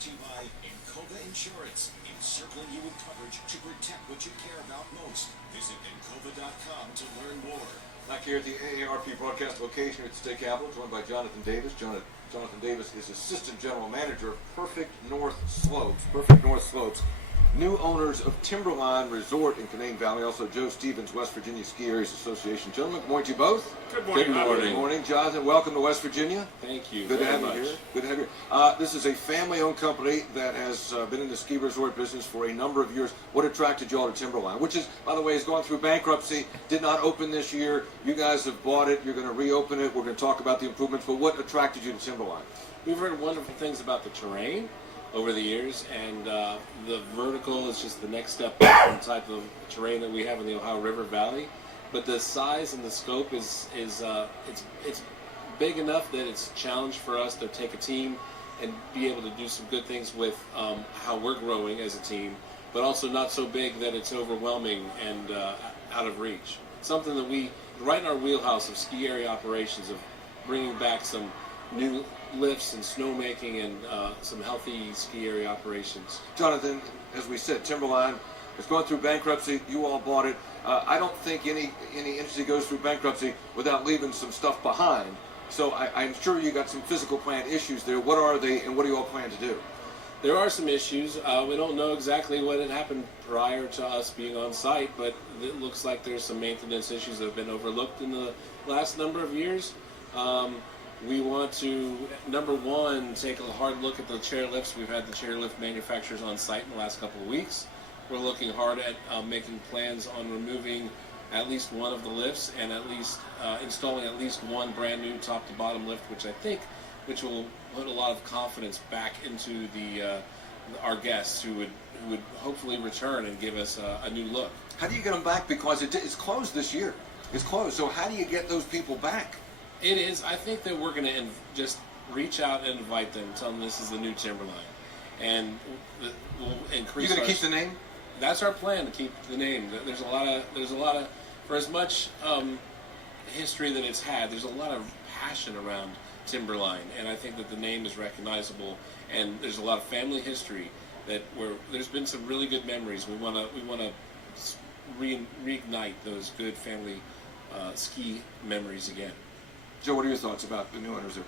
brought to you by Encova Insurance, encircling you with coverage to protect what you care about most. Visit Encova.com to learn more. Back here at the AARP broadcast location at State Capitol, joined by Jonathan Davis. Jonathan Davis is Assistant General Manager of Perfect North Slopes. Perfect North Slopes, new owners of Timberline Resort in Canaan Valley. Also, Joe Stevens, West Virginia Ski Areas Association. Gentlemen, good morning to you both. Good morning. Good morning. Good morning. Jonathan, welcome to West Virginia. Thank you. Good to have you here. Good to have you. This is a family-owned company that has been in the ski resort business for a number of years. What attracted you all to Timberline? Which is, by the way, has gone through bankruptcy, did not open this year. You guys have bought it. You're going to reopen it. We're going to talk about the improvements. But what attracted you to Timberline? We've heard wonderful things about the terrain over the years, and the vertical is just the next step up from the type of terrain that we have in the Ohio River Valley. But the size and the scope is it's big enough that it's a challenge for us to take a team and be able to do some good things with how we're growing as a team, but also not so big that it's overwhelming and out of reach. Something that we, right in our wheelhouse of ski area operations, of bringing back some new lifts and snowmaking and some healthy ski area operations. Jonathan, as we said, Timberline has gone through bankruptcy. You all bought it. I don't think any industry goes through bankruptcy without leaving some stuff behind. So I'm sure you got some physical plant issues there. What are they, and what do you all plan to do? There are some issues. We don't know exactly what had happened prior to us being on site, but it looks like there's some maintenance issues that have been overlooked in the last number of years. We want to, number one, take a hard look at the chairlifts. We've had the chairlift manufacturers on site in the last couple of weeks. We're looking hard at making plans on removing at least one of the lifts and at least installing at least one brand new top to bottom lift, which will put a lot of confidence back into our guests who would hopefully return and give us a new look. How do you get them back? Because it's closed this year. It's closed. So how do you get those people back? It is. I think that we're going to just reach out and invite them, tell them this is the new Timberline, and we'll increase. You're going to keep the name? That's our plan, to keep the name. There's a lot of for as much history that it's had. There's a lot of passion around Timberline, and I think that the name is recognizable. And there's a lot of family history there's been some really good memories. We want to reignite those good family ski memories again. Joe, what are your thoughts about the new owners?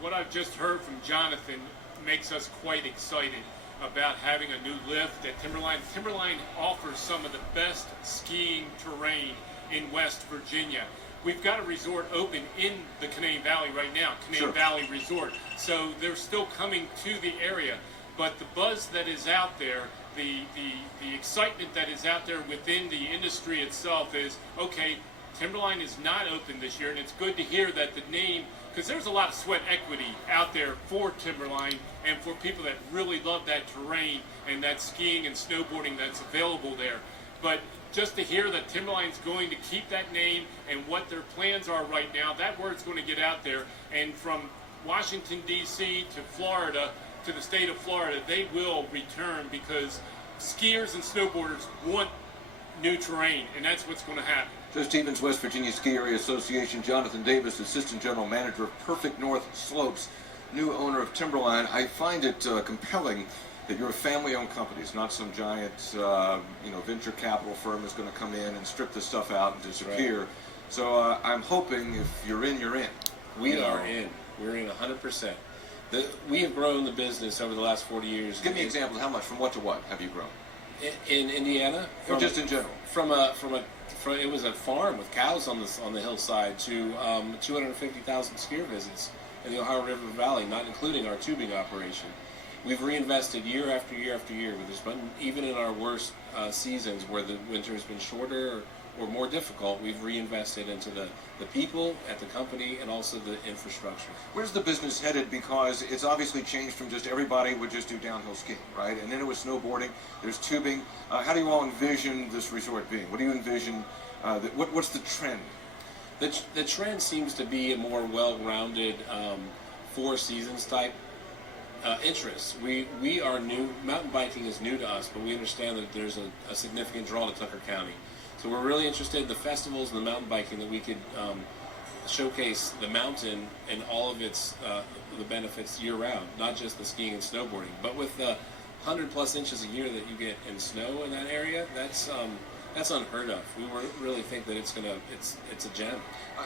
What I've just heard from Jonathan makes us quite excited about having a new lift at Timberline. Timberline offers some of the best skiing terrain in West Virginia. We've got a resort open in the Canaan Valley right now, Canaan Valley Resort. So they're still coming to the area. But the buzz that is out there, the excitement that is out there within the industry itself is, okay, Timberline is not open this year, and it's good to hear that the name, because there's a lot of sweat equity out there for Timberline and for people that really love that terrain and that skiing and snowboarding that's available there. But just to hear that Timberline's going to keep that name and what their plans are right now, that word's going to get out there. And from Washington, D.C. to Florida, to the state of Florida, they will return because skiers and snowboarders want new terrain, and that's what's going to happen. Joe Stevens, West Virginia Ski Area Association. Jonathan Davis, Assistant General Manager of Perfect North Slopes, new owner of Timberline. I find it compelling that you're a family-owned company. It's not some giant, venture capital firm that's going to come in and strip this stuff out and disappear. Right. So I'm hoping if you're in, you're in. We are in. We're in 100%. We have grown the business over the last 40 years. Give me an example. How much? From what to what have you grown? In Indiana, or just in general? It was a farm with cows on the hillside to 250,000 skier visits in the Ohio River Valley, not including our tubing operation. We've reinvested year after year after year. Even in our worst seasons where the winter has been shorter or more difficult, we've reinvested into the people at the company and also the infrastructure. Where's the business headed? Because it's obviously changed from just everybody would just do downhill skiing, right? And then it was snowboarding. There's tubing. How do you all envision this resort being? What do you envision? What's the trend? The trend seems to be a more well-rounded Four Seasons type interest. We are new. Mountain biking is new to us, but we understand that there's a significant draw to Tucker County. So we're really interested in the festivals and the mountain biking that we could showcase the mountain and all of its the benefits year round, not just the skiing and snowboarding. But with the 100+ inches a year that you get in snow in that area, that's unheard of. We really think that it's a gem.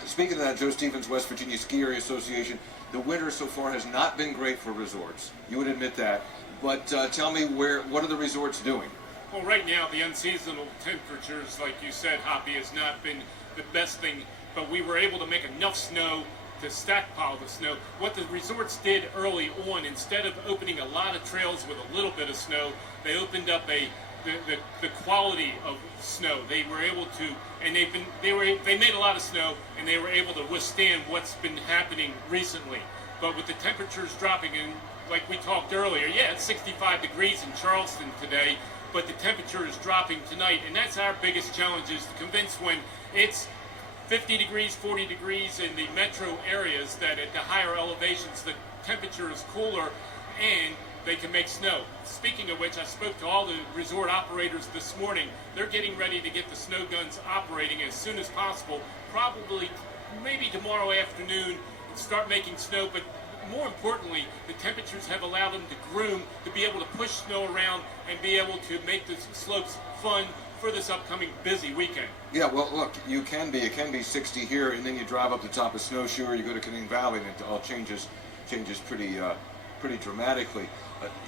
Speaking of that, Joe Stevens, West Virginia Ski Area Association, the winter so far has not been great for resorts. You would admit that. But tell me, what are the resorts doing? Well, right now, the unseasonal temperatures, like you said, Hoppy, has not been the best thing, but we were able to make enough snow to stockpile the snow. What the resorts did early on, instead of opening a lot of trails with a little bit of snow, they opened up the quality of snow. They were able to, and they made a lot of snow, and they were able to withstand what's been happening recently. But with the temperatures dropping, and like we talked earlier, yeah, it's 65 degrees in Charleston today, but the temperature is dropping tonight, and that's our biggest challenge, is to convince when it's 50 degrees, 40 degrees in the metro areas that at the higher elevations the temperature is cooler and they can make snow. Speaking of which, I spoke to all the resort operators this morning. They're getting ready to get the snow guns operating as soon as possible, probably maybe tomorrow afternoon, and start making snow. But more importantly, the temperatures have allowed them to groom, to be able to push snow around and be able to make the slopes fun for this upcoming busy weekend. Yeah, well, look, it can be 60 here, and then you drive up the top of Snowshoe, or you go to Canning Valley, and it all changes pretty dramatically.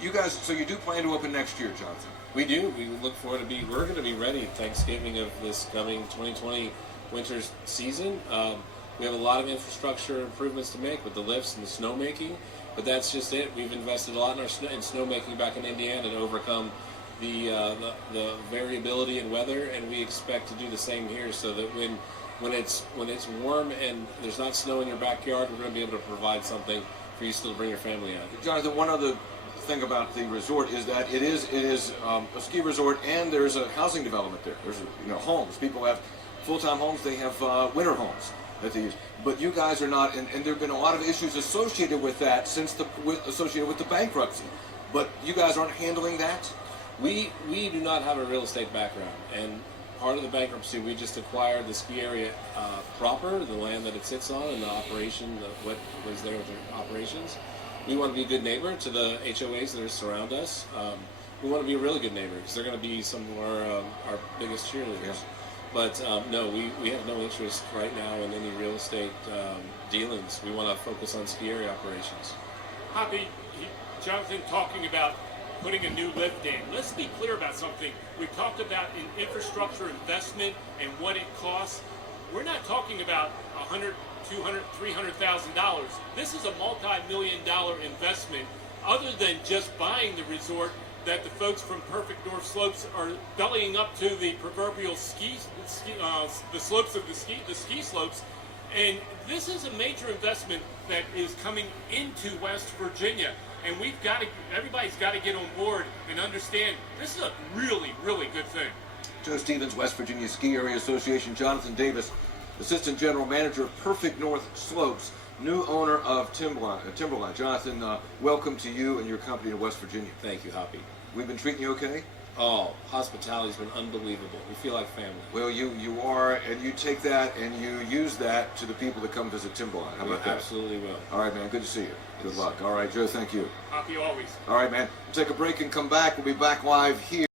You guys, so you do plan to open next year, Jonathan? We do. We look forward to we're going to be ready Thanksgiving of this coming 2020 winter season. We have a lot of infrastructure improvements to make with the lifts and the snowmaking, but that's just it. We've invested a lot in snowmaking back in Indiana to overcome the variability in weather, and we expect to do the same here, so that when it's warm and there's not snow in your backyard, we're going to be able to provide something for you still to bring your family out. Jonathan, one other thing about the resort is that it is a ski resort, and there's a housing development there. There's homes. People have full-time homes. They have winter homes that they use. But you guys are not, and there have been a lot of issues associated with that associated with the bankruptcy. But you guys aren't handling that? We do not have a real estate background, and part of the bankruptcy, we just acquired the ski area proper, the land that it sits on, and the operation, what was there with the operations. We want to be a good neighbor to the HOAs that surround us. We want to be a really good neighbor, because they're going to be some of our biggest cheerleaders. Yeah. But no, we have no interest right now in any real estate dealings. We want to focus on ski area operations. Hoppy, Jonathan talking about putting a new lift in. Let's be clear about something. We've talked about an infrastructure investment and what it costs. We're not talking about $100,000, $200,000, $300,000. This is a multi-million-dollar investment, other than just buying the resort, that the folks from Perfect North Slopes are bellying up to the proverbial the slopes of the ski slopes. And this is a major investment that is coming into West Virginia. And everybody's got to get on board and understand this is a really, really good thing. Joe Stevens, West Virginia Ski Area Association. Jonathan Davis, Assistant General Manager of Perfect North Slopes, new owner of Timberline. Jonathan, welcome to you and your company to West Virginia. Thank you, Hoppy. We've been treating you okay? Oh, hospitality's been unbelievable. We feel like family. Well, you are, and you take that and you use that to the people that come visit Timberline. How about that? Absolutely will. All right, man. Good to see you. Good luck. All right, Joe, thank you. Hoppy always. All right, man. We'll take a break and come back. We'll be back live here.